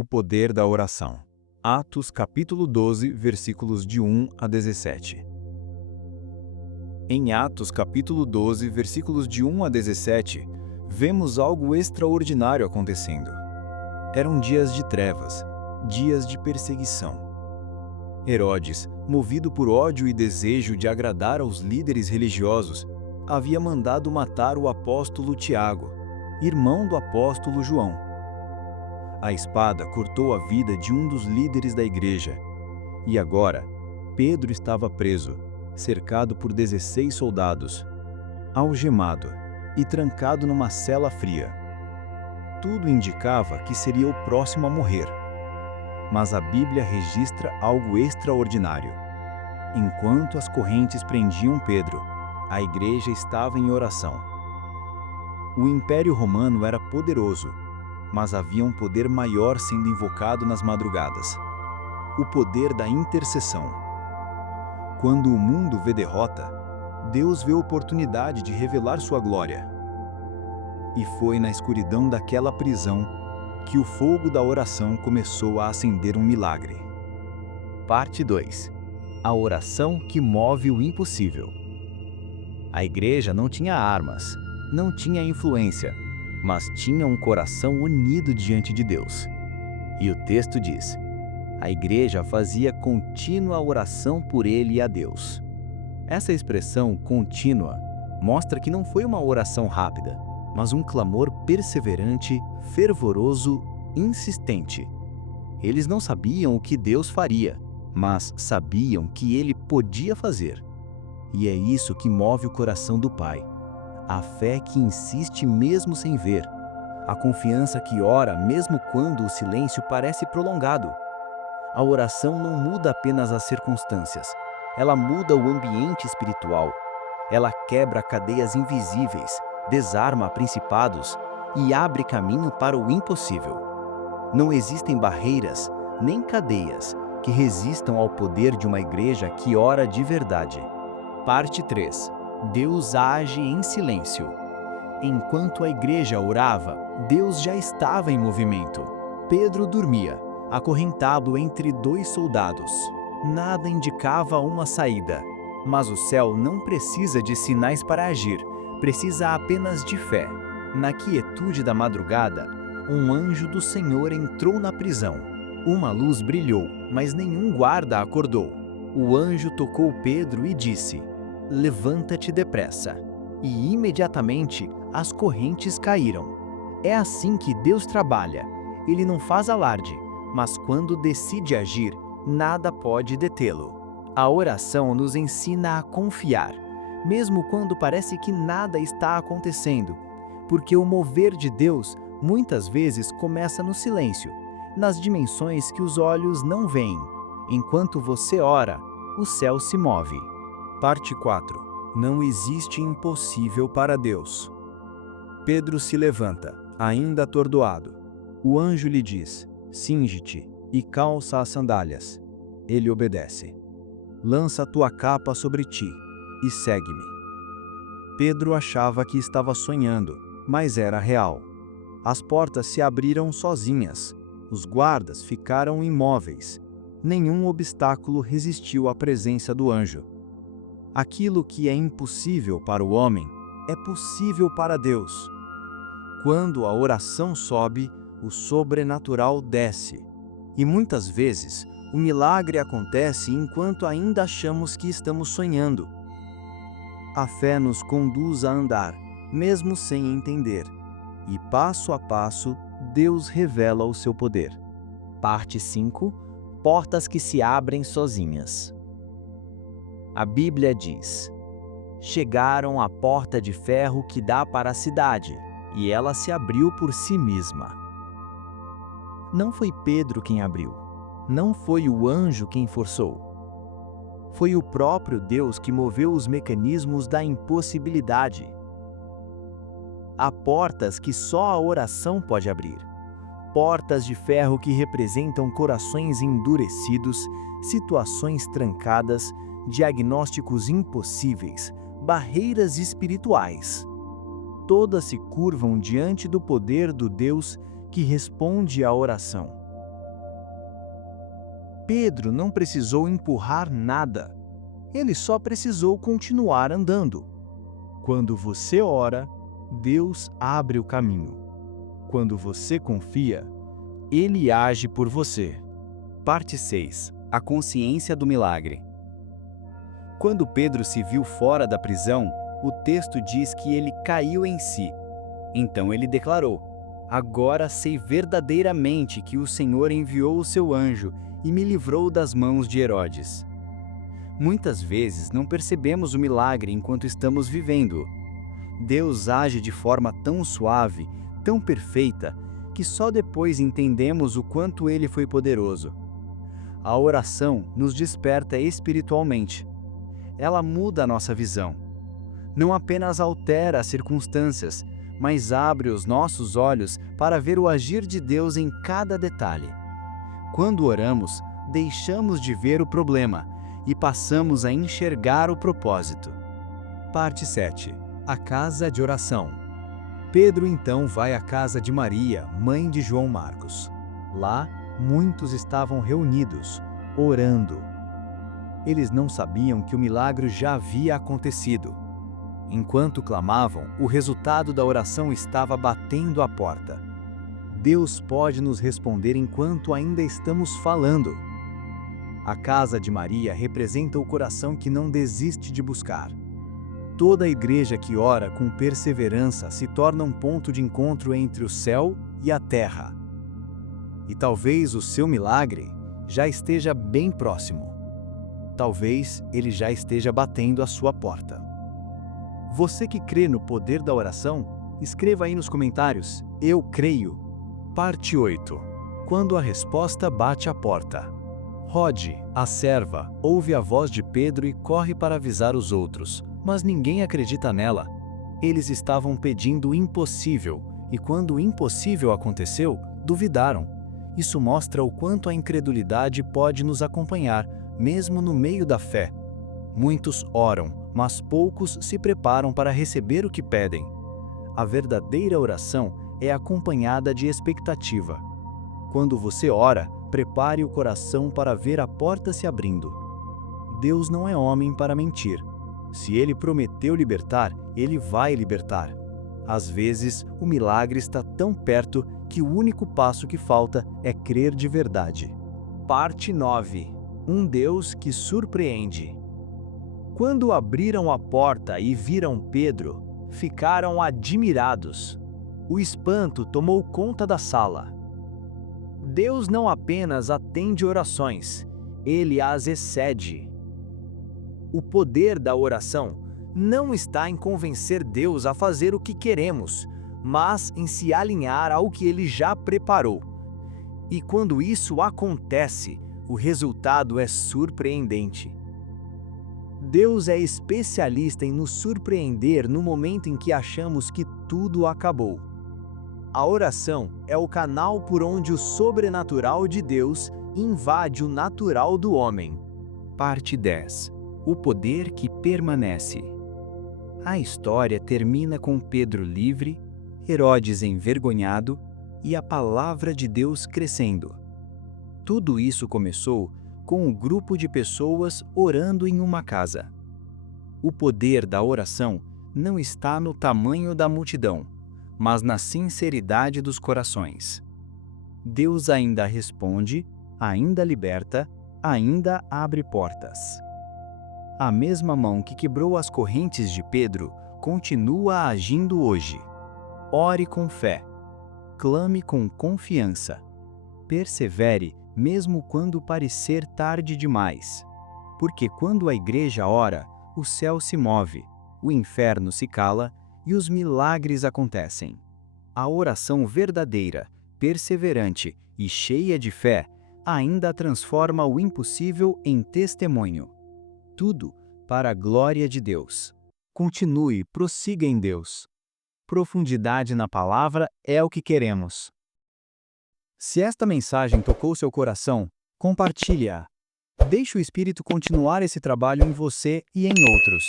O poder da oração. Atos capítulo 12, versículos de 1 a 17. Em Atos capítulo 12, versículos de 1 a 17, vemos algo extraordinário acontecendo. Eram dias de trevas, dias de perseguição. Herodes, movido por ódio e desejo de agradar aos líderes religiosos, havia mandado matar o apóstolo Tiago, irmão do apóstolo João. A espada cortou a vida de um dos líderes da igreja. E agora, Pedro estava preso, cercado por 16 soldados, algemado e trancado numa cela fria. Tudo indicava que seria o próximo a morrer. Mas a Bíblia registra algo extraordinário. Enquanto as correntes prendiam Pedro, a igreja estava em oração. O Império Romano era poderoso, mas havia um poder maior sendo invocado nas madrugadas: o poder da intercessão. Quando o mundo vê derrota, Deus vê oportunidade de revelar sua glória. E foi na escuridão daquela prisão que o fogo da oração começou a acender um milagre. Parte 2. A oração que move o impossível. A igreja não tinha armas, não tinha influência, mas tinha um coração unido diante de Deus. E o texto diz: a igreja fazia contínua oração por ele e a Deus. Essa expressão contínua mostra que não foi uma oração rápida, mas um clamor perseverante, fervoroso, insistente. Eles não sabiam o que Deus faria, mas sabiam que ele podia fazer. E é isso que move o coração do Pai. A fé que insiste mesmo sem ver. A confiança que ora mesmo quando o silêncio parece prolongado. A oração não muda apenas as circunstâncias. Ela muda o ambiente espiritual. Ela quebra cadeias invisíveis, desarma principados e abre caminho para o impossível. Não existem barreiras, nem cadeias, que resistam ao poder de uma igreja que ora de verdade. Parte 3. Deus age em silêncio. Enquanto a igreja orava, Deus já estava em movimento. Pedro dormia, acorrentado entre 2 soldados. Nada indicava uma saída. Mas o céu não precisa de sinais para agir, precisa apenas de fé. Na quietude da madrugada, um anjo do Senhor entrou na prisão. Uma luz brilhou, mas nenhum guarda acordou. O anjo tocou Pedro e disse: levanta-te depressa. E imediatamente as correntes caíram. É assim que Deus trabalha. Ele não faz alarde, mas quando decide agir, nada pode detê-lo. A oração nos ensina a confiar, mesmo quando parece que nada está acontecendo, porque o mover de Deus muitas vezes começa no silêncio, nas dimensões que os olhos não veem. Enquanto você ora, o céu se move. Parte 4. Não existe impossível para Deus. Pedro se levanta, ainda atordoado. O anjo lhe diz: cinge-te e calça as sandálias. Ele obedece. Lança a tua capa sobre ti e segue-me. Pedro achava que estava sonhando, mas era real. As portas se abriram sozinhas. Os guardas ficaram imóveis. Nenhum obstáculo resistiu à presença do anjo. Aquilo que é impossível para o homem é possível para Deus. Quando a oração sobe, o sobrenatural desce. E muitas vezes, o milagre acontece enquanto ainda achamos que estamos sonhando. A fé nos conduz a andar, mesmo sem entender. E passo a passo, Deus revela o seu poder. Parte 5. Portas que se abrem sozinhas. A Bíblia diz: chegaram à porta de ferro que dá para a cidade, e ela se abriu por si mesma. Não foi Pedro quem abriu. Não foi o anjo quem forçou. Foi o próprio Deus que moveu os mecanismos da impossibilidade. Há portas que só a oração pode abrir. Portas de ferro que representam corações endurecidos, situações trancadas, diagnósticos impossíveis, barreiras espirituais. Todas se curvam diante do poder do Deus que responde à oração. Pedro não precisou empurrar nada. Ele só precisou continuar andando. Quando você ora, Deus abre o caminho. Quando você confia, Ele age por você. Parte 6. A consciência do milagre. Quando Pedro se viu fora da prisão, o texto diz que ele caiu em si. Então ele declarou: "Agora sei verdadeiramente que o Senhor enviou o seu anjo e me livrou das mãos de Herodes." Muitas vezes não percebemos o milagre enquanto estamos vivendo. Deus age de forma tão suave, tão perfeita, que só depois entendemos o quanto Ele foi poderoso. A oração nos desperta espiritualmente. Ela muda a nossa visão. Não apenas altera as circunstâncias, mas abre os nossos olhos para ver o agir de Deus em cada detalhe. Quando oramos, deixamos de ver o problema e passamos a enxergar o propósito. Parte 7. A casa de oração. Pedro então vai à casa de Maria, mãe de João Marcos. Lá, muitos estavam reunidos, orando. Eles não sabiam que o milagre já havia acontecido. Enquanto clamavam, o resultado da oração estava batendo à porta. Deus pode nos responder enquanto ainda estamos falando. A casa de Maria representa o coração que não desiste de buscar. Toda a igreja que ora com perseverança se torna um ponto de encontro entre o céu e a terra. E talvez o seu milagre já esteja bem próximo. Talvez ele já esteja batendo à sua porta. Você que crê no poder da oração, escreva aí nos comentários: "Eu creio." Parte 8. Quando a resposta bate à porta. Rode, a serva, ouve a voz de Pedro e corre para avisar os outros, mas ninguém acredita nela. Eles estavam pedindo o impossível, e quando o impossível aconteceu, duvidaram. Isso mostra o quanto a incredulidade pode nos acompanhar, mesmo no meio da fé. Muitos oram, mas poucos se preparam para receber o que pedem. A verdadeira oração é acompanhada de expectativa. Quando você ora, prepare o coração para ver a porta se abrindo. Deus não é homem para mentir. Se Ele prometeu libertar, Ele vai libertar. Às vezes, o milagre está tão perto que o único passo que falta é crer de verdade. Parte 9. Um Deus que surpreende. Quando abriram a porta e viram Pedro, ficaram admirados. O espanto tomou conta da sala. Deus não apenas atende orações, Ele as excede. O poder da oração não está em convencer Deus a fazer o que queremos, mas em se alinhar ao que Ele já preparou. E quando isso acontece, o resultado é surpreendente. Deus é especialista em nos surpreender no momento em que achamos que tudo acabou. A oração é o canal por onde o sobrenatural de Deus invade o natural do homem. Parte 10. O poder que permanece. A história termina com Pedro livre, Herodes envergonhado e a palavra de Deus crescendo. Tudo isso começou com um grupo de pessoas orando em uma casa. O poder da oração não está no tamanho da multidão, mas na sinceridade dos corações. Deus ainda responde, ainda liberta, ainda abre portas. A mesma mão que quebrou as correntes de Pedro continua agindo hoje. Ore com fé. Clame com confiança. Persevere mesmo quando parecer tarde demais. Porque quando a igreja ora, o céu se move, o inferno se cala e os milagres acontecem. A oração verdadeira, perseverante e cheia de fé ainda transforma o impossível em testemunho. Tudo para a glória de Deus. Continue, prossiga em Deus. Profundidade na palavra é o que queremos. Se esta mensagem tocou seu coração, compartilhe-a. Deixe o Espírito continuar esse trabalho em você e em outros.